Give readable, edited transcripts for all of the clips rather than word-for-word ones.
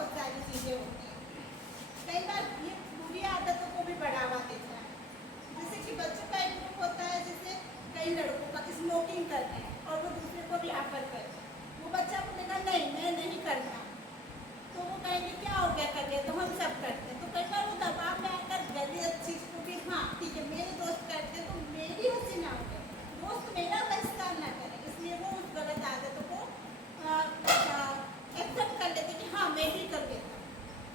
बहुत सारी चीज़ें होती हैं। कई बार ये बुरी आदतों को भी बढ़ावा देता है। जैसे कि बच्चों का एक ग्रुप होता है, जैसे कई लड़कों का स्मोकिंग करते हैं और वो दूसरे को भी ऑफर करते हैं। वो बच्चा बोलेगा नहीं मैं नहीं करता, तो वो कहेंगे क्या हो गया कर लिया, तो हम सब करते हैं। तो कई बार वो दबाव में आकर गलत चीज़ को भी, हाँ ठीक है मेरे दोस्त करते हैं तो मेरी हंसी ना हो, दोस्त मेरा बहिष्कार ना करे, इसलिए वो उस गलत आदतों को एक्सेप्ट कर लेते कि हाँ मैं भी कर लेता हूँ।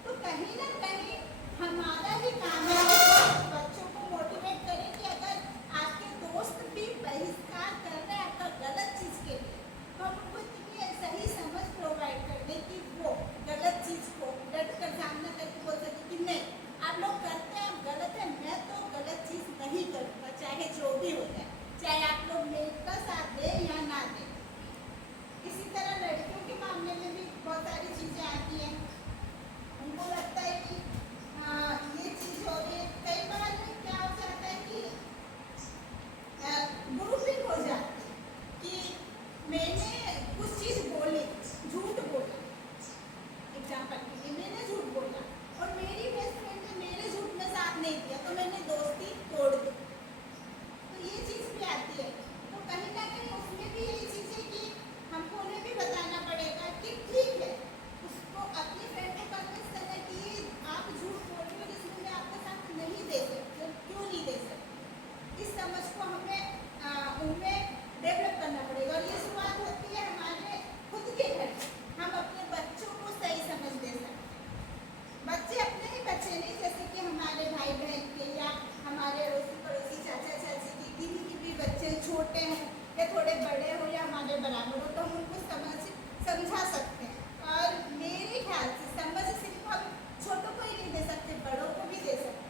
तो कहीं ना कहीं हमारा ही काम है बच्चों को मोटिवेट करें कि अगर आपके दोस्त भी बहिष्कार कर रहे हैं आपका गलत चीज़ के लिए, तो हम उनको इतनी सही समझ प्रोवाइड कर दें कि वो गलत चीज़ को डट कर सामना करके बोल सके कि नहीं आप लोग करते हैं गलत है, मैं तो गलत चीज़ नहीं करूँगा, चाहे जो भी हो जाए, चाहे आप लोग मेरा साथ दें या ना दें। इसी तरह लड़कियों के मामले में भी बहुत सारी चीज़ें आती हैं। उनको लगता है कि ये चीज़ हो रही है। कई बार क्या हो जाता है कि ग्रुपिंग हो जाती है कि मैंने कुछ चीज़ बोली, झूठ बोला, एग्जाम्पल के लिए मैंने झूठ बोला और मेरी बेस्ट फ्रेंड ने मेरे झूठ में साथ नहीं दिया, तो मैंने दोस्ती तोड़ दी। तो ये चीज़ भी आती है। तो कहीं ना कहीं उसमें भी यही चीज़ है कि हमको उन्हें भी बताना पड़ेगा कि ठीक है, उसको अपनी फ्रेंड को कन्विंस करना कि ये आप झूठ बोल रहे हो जिसमें मैं आपका साथ नहीं दे सकती, क्यों नहीं दे सकती, इस समझ को हमें उनमें डेवलप करना पड़ेगा। और ये शुरुआत होती है हमारे खुद के घर से। हम अपने बच्चों को सही समझ दे सकते हैं। बच्चे अपने ही बच्चे नहीं, जैसे कि हमारे भाई बहन के या हमारे अड़ोसी पड़ोसी चाचा चाची की किसी की भी बच्चे छोटे हैं या थोड़े बड़े हो या हमारे बराबर हो, तो हम उनको समझा सकते हैं। और मेरे ख्याल से समझ सिर्फ हम छोटों को ही नहीं दे सकते, बड़ों को भी दे सकते,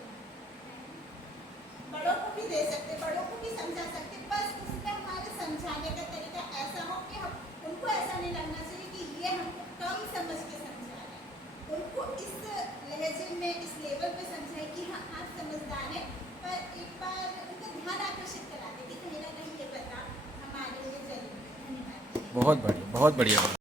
बड़ों को भी दे सकते, बड़ों को भी समझा सकते। बस उसमें हमारे समझाने का तरीका ऐसा हो कि हम उनको ऐसा नहीं लगना चाहिए कि ये हमको कम समझ के समझा रहे हैं। उनको इस लहजे में, इस लेवल पे समझाए कि हाँ आप समझदार हैं, पर एक बार उनका ध्यान आकर्षित करा दें कि कहीं ना कहीं ये बता हमारे लिए जरूरी है। धन्यवाद। बहुत बढ़िया, बहुत बढ़िया।